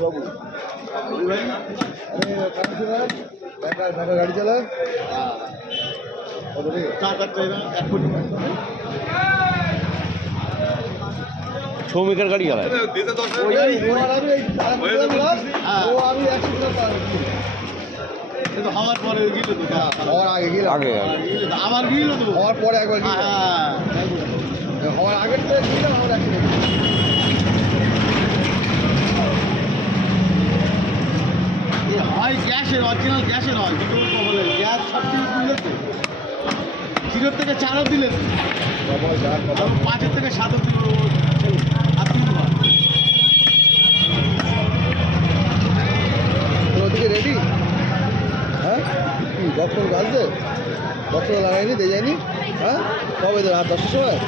বাবু গাড়ি চালায় শ্রমিকের গাড়ি চালায়। হওয়ার পরে হওয়ার আগে গেল আগে আবার গিয়েছিল তো হওয়ার পরে একবার হওয়ার আগের তো গিয়েছিলাম আমার হয় গ্যাসের অরিজিনাল গ্যাসের হয় গ্যাস সব কিছু দিলে তো 0 থেকে 4 দিলে 5 থেকে 7 দিল ওদিকে রেডি হ্যাঁ বক্স আসবে বক্স লাগাইনি দিয়ে যায়নি হ্যাঁ কবে রাত 10টার সময়